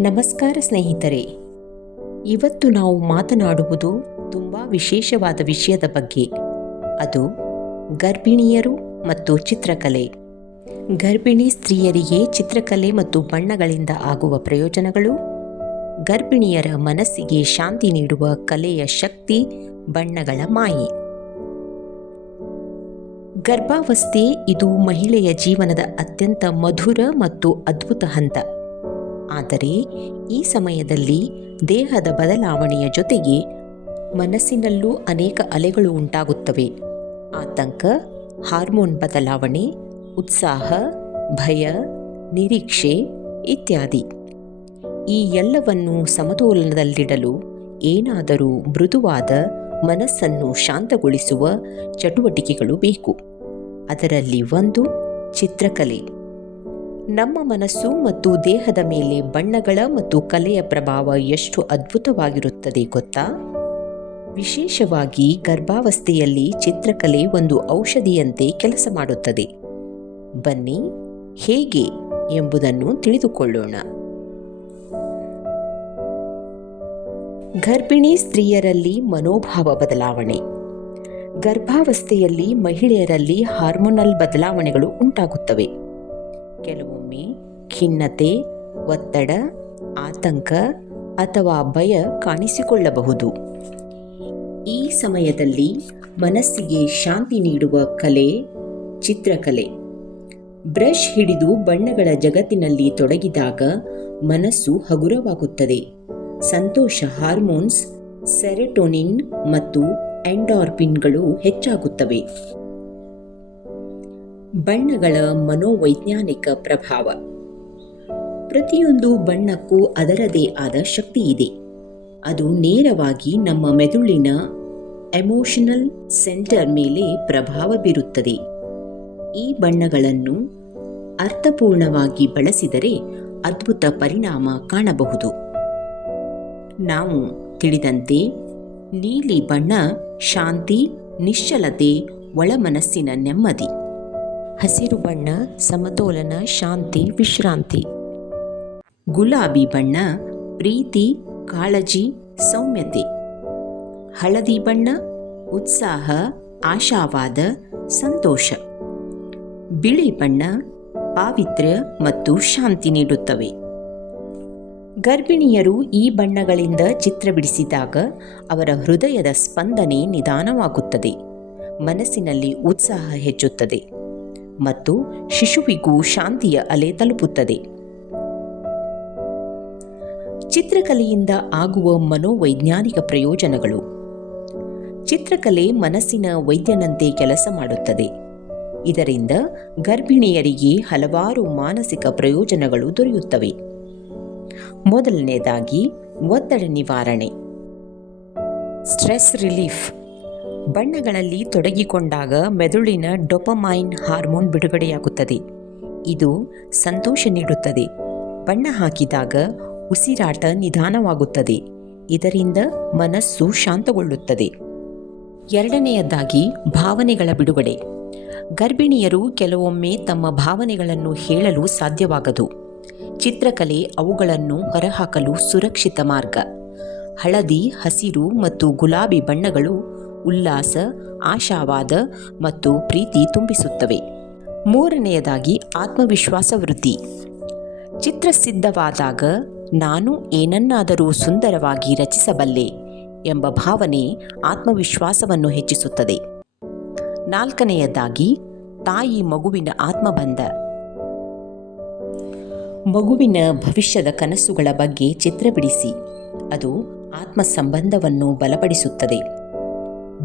ನಮಸ್ಕಾರ ಸ್ನೇಹಿತರೆ. ಇವತ್ತು ನಾವು ಮಾತನಾಡುವುದು ತುಂಬ ವಿಶೇಷವಾದ ವಿಷಯದ ಬಗ್ಗೆ. ಅದು ಗರ್ಭಿಣಿಯರು ಮತ್ತು ಚಿತ್ರಕಲೆ. ಗರ್ಭಿಣಿ ಸ್ತ್ರೀಯರಿಗೆ ಚಿತ್ರಕಲೆ ಮತ್ತು ಬಣ್ಣಗಳಿಂದ ಆಗುವ ಪ್ರಯೋಜನಗಳು? ಗರ್ಭಿಣಿಯರ ಮನಸ್ಸಿಗೆ ಶಾಂತಿ ನೀಡುವ ಕಲೆಯ ಶಕ್ತಿ ಬಣ್ಣಗಳ ಮಾಯೆ. ಗರ್ಭಾವಸ್ಥೆ ಇದು ಮಹಿಳೆಯ ಜೀವನದ ಅತ್ಯಂತ ಮಧುರ ಮತ್ತು ಅದ್ಭುತ ಹಂತ. ಆದರೆ ಈ ಸಮಯದಲ್ಲಿ ದೇಹದ ಬದಲಾವಣೆಯ ಜೊತೆಗೆ ಮನಸ್ಸಿನಲ್ಲೂ ಅನೇಕ ಅಲೆಗಳು ಉಂಟಾಗುತ್ತವೆ. ಆತಂಕ, ಹಾರ್ಮೋನ್ ಬದಲಾವಣೆ, ಉತ್ಸಾಹ, ಭಯ, ನಿರೀಕ್ಷೆ ಇತ್ಯಾದಿ. ಈ ಎಲ್ಲವನ್ನು ಸಮತೋಲನದಲ್ಲಿಡಲು ಏನಾದರೂ ಮೃದುವಾದ ಮನಸ್ಸನ್ನು ಶಾಂತಗೊಳಿಸುವ ಚಟುವಟಿಕೆಗಳು ಬೇಕು. ಅದರಲ್ಲಿ ಒಂದು ಚಿತ್ರಕಲೆ. ನಮ್ಮ ಮನಸ್ಸು ಮತ್ತು ದೇಹದ ಮೇಲೆ ಬಣ್ಣಗಳ ಮತ್ತು ಕಲೆಯ ಪ್ರಭಾವ ಎಷ್ಟು ಅದ್ಭುತವಾಗಿರುತ್ತದೆ ಗೊತ್ತಾ? ವಿಶೇಷವಾಗಿ ಗರ್ಭಾವಸ್ಥೆಯಲ್ಲಿ ಚಿತ್ರಕಲೆ ಒಂದು ಔಷಧಿಯಂತೆ ಕೆಲಸ ಮಾಡುತ್ತದೆ. ಬನ್ನಿ, ಹೇಗೆ ಎಂಬುದನ್ನು ತಿಳಿದುಕೊಳ್ಳೋಣ. ಗರ್ಭಿಣಿ ಸ್ತ್ರೀಯರಲ್ಲಿ ಮನೋಭಾವ ಬದಲಾವಣೆ. ಗರ್ಭಾವಸ್ಥೆಯಲ್ಲಿ ಮಹಿಳೆಯರಲ್ಲಿ ಹಾರ್ಮೋನಲ್ ಬದಲಾವಣೆಗಳು ಉಂಟಾಗುತ್ತವೆ. ಕೆಲವೊಮ್ಮೆ ಖಿನ್ನತೆ, ಒತ್ತಡ, ಆತಂಕ ಅಥವಾ ಭಯ ಕಾಣಿಸಿಕೊಳ್ಳಬಹುದು. ಈ ಸಮಯದಲ್ಲಿ ಮನಸ್ಸಿಗೆ ಶಾಂತಿ ನೀಡುವ ಕಲೆ ಚಿತ್ರಕಲೆ. ಬ್ರಷ್ ಹಿಡಿದು ಬಣ್ಣಗಳ ಜಗತ್ತಿನಲ್ಲಿ ತೊಡಗಿದಾಗ ಮನಸ್ಸು ಹಗುರವಾಗುತ್ತದೆ. ಸಂತೋಷ ಹಾರ್ಮೋನ್ಸ್, ಸೆರೆಟೋನಿನ್ ಮತ್ತು ಎಂಡಾರ್ಪಿನ್ಗಳು ಹೆಚ್ಚಾಗುತ್ತವೆ. ಬಣ್ಣಗಳ ಮನೋವೈಜ್ಞಾನಿಕ ಪ್ರಭಾವ. ಪ್ರತಿಯೊಂದು ಬಣ್ಣಕ್ಕೂ ಅದರದೇ ಆದ ಶಕ್ತಿ ಇದೆ ಅದು ನೇರವಾಗಿ ನಮ್ಮ ಮೆದುಳಿನ ಎಮೋಷನಲ್ ಸೆಂಟರ್ ಮೇಲೆ ಪ್ರಭಾವ ಬೀರುತ್ತದೆ. ಈ ಬಣ್ಣಗಳನ್ನು ಅರ್ಥಪೂರ್ಣವಾಗಿ ಬಳಸಿದರೆ ಅದ್ಭುತ ಪರಿಣಾಮ ಕಾಣಬಹುದು. ನಾವು ತಿಳಿದಂತೆ ನೀಲಿ ಬಣ್ಣ ಶಾಂತಿ, ನಿಶ್ಚಲತೆ, ಒಳಮನಸ್ಸಿನ ನೆಮ್ಮದಿ. ಹಸಿರು ಬಣ್ಣ, ಸಮತೋಲನ, ಶಾಂತಿ, ವಿಶ್ರಾಂತಿ. ಗುಲಾಬಿ ಬಣ್ಣ, ಪ್ರೀತಿ, ಕಾಳಜಿ, ಸೌಮ್ಯತೆ. ಹಳದಿ ಬಣ್ಣ, ಉತ್ಸಾಹ, ಆಶಾವಾದ, ಸಂತೋಷ. ಬಿಳಿ ಬಣ್ಣ, ಪಾವಿತ್ರ್ಯ ಮತ್ತು ಶಾಂತಿ ನೀಡುತ್ತವೆ. ಗರ್ಭಿಣಿಯರು ಈ ಬಣ್ಣಗಳಿಂದ ಚಿತ್ರ ಬಿಡಿಸಿದಾಗ ಅವರ ಹೃದಯದ ಸ್ಪಂದನೆ ನಿಧಾನವಾಗುತ್ತದೆ. ಮನಸ್ಸಿನಲ್ಲಿ ಉತ್ಸಾಹ ಹೆಚ್ಚುತ್ತದೆ. ಮತ್ತು ಶಿಶುವಿಗೂ ಶಾಂತಿಯ ಅಲೆ ತಲುಪುತ್ತದೆ. ಚಿತ್ರಕಲೆಯಿಂದ ಆಗುವ ಮನೋವೈಜ್ಞಾನಿಕ ಪ್ರಯೋಜನಗಳು. ಚಿತ್ರಕಲೆ ಮನಸ್ಸಿನ ವೈದ್ಯನಂತೆ ಕೆಲಸ ಮಾಡುತ್ತದೆ. ಇದರಿಂದ ಗರ್ಭಿಣಿಯರಿಗೆ ಹಲವಾರು ಮಾನಸಿಕ ಪ್ರಯೋಜನಗಳು ದೊರೆಯುತ್ತವೆ. ಮೊದಲನೆಯದಾಗಿ ಒತ್ತಡ ನಿವಾರಣೆ. Stress relief. ಬಣ್ಣಗಳಲ್ಲಿ ತೊಡಗಿಕೊಂಡಾಗ ಮೆದುಳಿನ ಡೊಪಮೈನ್ ಹಾರ್ಮೋನ್ ಬಿಡುಗಡೆಯಾಗುತ್ತದೆ. ಇದು ಸಂತೋಷ ನೀಡುತ್ತದೆ. ಬಣ್ಣ ಹಾಕಿದಾಗ ಉಸಿರಾಟ ನಿಧಾನವಾಗುತ್ತದೆ. ಇದರಿಂದ ಮನಸ್ಸು ಶಾಂತಗೊಳ್ಳುತ್ತದೆ. ಎರಡನೆಯದಾಗಿ ಭಾವನೆಗಳ ಬಿಡುಗಡೆ. ಗರ್ಭಿಣಿಯರು ಕೆಲವೊಮ್ಮೆ ತಮ್ಮ ಭಾವನೆಗಳನ್ನು ಹೇಳಲು ಸಾಧ್ಯವಾಗದು. ಚಿತ್ರಕಲೆ ಅವುಗಳನ್ನು ಹೊರಹಾಕಲು ಸುರಕ್ಷಿತ ಮಾರ್ಗ. ಹಳದಿ, ಹಸಿರು ಮತ್ತು ಗುಲಾಬಿ ಬಣ್ಣಗಳು ಉಲ್ಲಾಸ, ಆಶಾವಾದ ಮತ್ತು ಪ್ರೀತಿ ತುಂಬಿಸುತ್ತವೆ. ಮೂರನೆಯದಾಗಿ ಆತ್ಮವಿಶ್ವಾಸ ವೃದ್ಧಿ. ಚಿತ್ರ ಸಿದ್ಧವಾದಾಗ ನಾನು ಏನನ್ನಾದರೂ ಸುಂದರವಾಗಿ ರಚಿಸಬಲ್ಲೆ ಎಂಬ ಭಾವನೆ ಆತ್ಮವಿಶ್ವಾಸವನ್ನು ಹೆಚ್ಚಿಸುತ್ತದೆ. ನಾಲ್ಕನೆಯದಾಗಿ ತಾಯಿ ಮಗುವಿನ ಆತ್ಮಬಂಧ. ಮಗುವಿನ ಭವಿಷ್ಯದ ಕನಸುಗಳ ಬಗ್ಗೆ ಚಿತ್ರ ಬಿಡಿಸಿ, ಅದು ಆತ್ಮ ಸಂಬಂಧವನ್ನು ಬಲಪಡಿಸುತ್ತದೆ.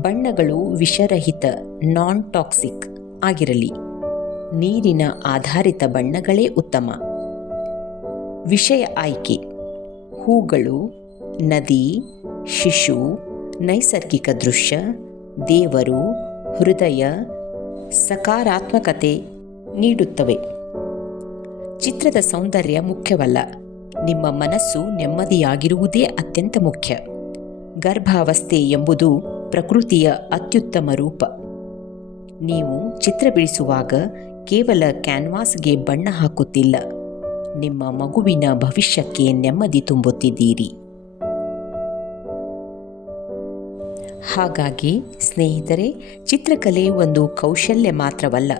ಬಣ್ಣಗಳು ವಿಷರಹಿತ ನಾನ್ ಟಾಕ್ಸಿಕ್ ಆಗಿರಲಿ. ನೀರಿನ ಆಧಾರಿತ ಬಣ್ಣಗಳೇ ಉತ್ತಮ. ವಿಷಯ ಆಯ್ಕೆ. ಹೂಗಳು, ನದಿ, ಶಿಶು, ನೈಸರ್ಗಿಕ ದೃಶ್ಯ, ದೇವರು, ಹೃದಯ, ಸಕಾರಾತ್ಮಕತೆ ನೀಡುತ್ತವೆ. ಚಿತ್ರದ ಸೌಂದರ್ಯ ಮುಖ್ಯವಲ್ಲ. ನಿಮ್ಮ ಮನಸ್ಸು ನೆಮ್ಮದಿಯಾಗಿರುವುದೇ ಅತ್ಯಂತ ಮುಖ್ಯ. ಗರ್ಭಾವಸ್ಥೆ ಎಂಬುದು ಪ್ರಕೃತಿಯ ಅತ್ಯುತ್ತಮ ರೂಪ. ನೀವು ಚಿತ್ರ ಬಿಡಿಸುವಾಗ ಕೇವಲ ಕ್ಯಾನ್ವಾಸ್ಗೆ ಬಣ್ಣ ಹಾಕುತ್ತಿಲ್ಲ. ನಿಮ್ಮ ಮಗುವಿನ ಭವಿಷ್ಯಕ್ಕೆ ನೆಮ್ಮದಿ ತುಂಬುತ್ತಿದ್ದೀರಿ. ಹಾಗಾಗಿ, ಸ್ನೇಹಿತರೆ, ಚಿತ್ರಕಲೆ ಒಂದು ಕೌಶಲ್ಯ ಮಾತ್ರವಲ್ಲ,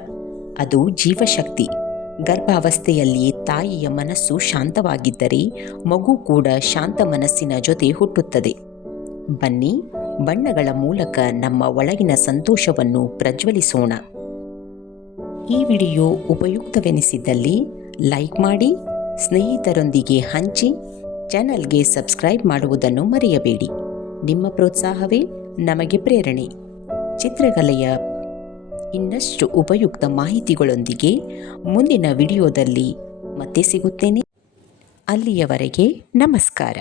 ಅದು ಜೀವಶಕ್ತಿ. ಗರ್ಭಾವಸ್ಥೆಯಲ್ಲಿ ತಾಯಿಯ ಮನಸ್ಸು ಶಾಂತವಾಗಿದ್ದರೆ ಮಗು ಕೂಡ ಶಾಂತ ಮನಸ್ಸಿನ ಜೊತೆ ಹುಟ್ಟುತ್ತದೆ. ಬನ್ನಿ ಬಣ್ಣಗಳ ಮೂಲಕ ನಮ್ಮ ಒಳಗಿನ ಸಂತೋಷವನ್ನು ಪ್ರಜ್ವಲಿಸೋಣ. ಈ ವಿಡಿಯೋ ಉಪಯುಕ್ತವೆನಿಸಿದ್ದಲ್ಲಿ ಲೈಕ್ ಮಾಡಿ, ಸ್ನೇಹಿತರೊಂದಿಗೆ ಹಂಚಿ, ಚಾನಲ್ಗೆ ಸಬ್ಸ್ಕ್ರೈಬ್ ಮಾಡುವುದನ್ನು ಮರೆಯಬೇಡಿ. ನಿಮ್ಮ ಪ್ರೋತ್ಸಾಹವೇ ನಮಗೆ ಪ್ರೇರಣೆ. ಚಿತ್ರಕಲೆಯ ಇನ್ನಷ್ಟು ಉಪಯುಕ್ತ ಮಾಹಿತಿಗಳೊಂದಿಗೆ ಮುಂದಿನ ವಿಡಿಯೋದಲ್ಲಿ ಮತ್ತೆ ಸಿಗುತ್ತೇನೆ. ಅಲ್ಲಿಯವರೆಗೆ ನಮಸ್ಕಾರ.